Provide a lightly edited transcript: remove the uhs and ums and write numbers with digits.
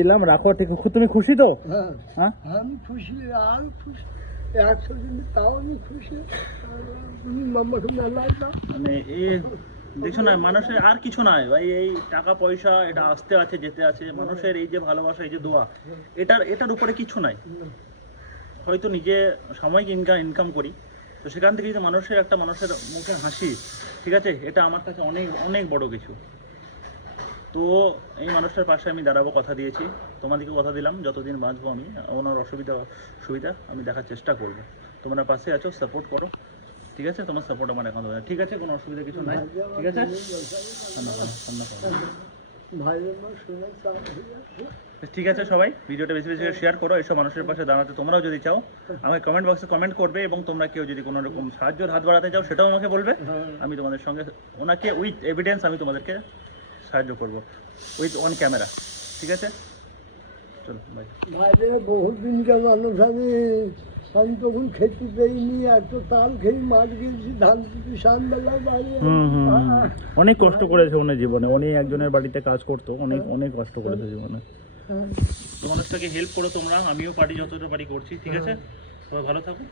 দিলাম, রাখো। ঠিক, তুমি খুশি তো? হ্যাঁ আমি খুশি, আর খুশি 100 দিন তাও আমি খুশি। মানে এই দেখছো না, মানুষের আর কিছু নাই ভাই, এই টাকা পয়সা এটা আসতে আছে যেতে আছে, মানুষের এই যে ভালোবাসা, এই যে দোয়া, এটার উপরে কিছু নাই। হয়তো নিজে সাময়িক ইনকাম করি, তো সেখান থেকে যদি মানুষের মুখে হাসি, ঠিক আছে, এটা আমার কাছে অনেক অনেক বড় কিছু। তো এই মানুষটার পাশে আমি দাঁড়াবো, কথা দিয়েছি, তোমাদেরকে কথা দিলাম, যতদিন বাঁচবো আমি ওনার সুবিধা আমি দেখার চেষ্টা করব। তোমরা পাশে আছো, সাপোর্ট করো, ঠিক আছে? তোমার সাপোর্ট আমার এখন দরকার, ঠিক আছে? কোনো অসুবিধা কিছু নাই, ঠিক আছে? ঠিক আছে, সবাই ভিডিওটা বেশি বেশি শেয়ার করো, এসব মানুষের পাশে দাঁড়াতে তোমরাও যদি চাও আমাকে কমেন্ট বক্সে কমেন্ট করবে, এবং তোমরা কেউ যদি কোনো রকম সাহায্যের হাত বাড়াতে চাও সেটাও আমাকে বলবে। আমি তোমাদের সঙ্গে ওনাকে উইথ এভিডেন্স আমি তোমাদেরকে সাহায্য করব, উইথ অন ক্যামেরা, ঠিক আছে? চলো বাই। বাইরে বহুত দিনকার মানুষ আমি তখন খেতে পেয়েনি, এত তাল খেয়ে মাছ গেছি, ধান কিছু সানবেলার বাইরে। অনেক কষ্ট করেছে উনি জীবনে, উনি একজনের বাড়িতে কাজ করতো, অনেক কষ্ট করেছে জীবনে। তো মানুষটাকে হেল্প করো তোমরা, আমিও পারি যতটা পারি করছি, ঠিক আছে? সবাই ভালো থাকো।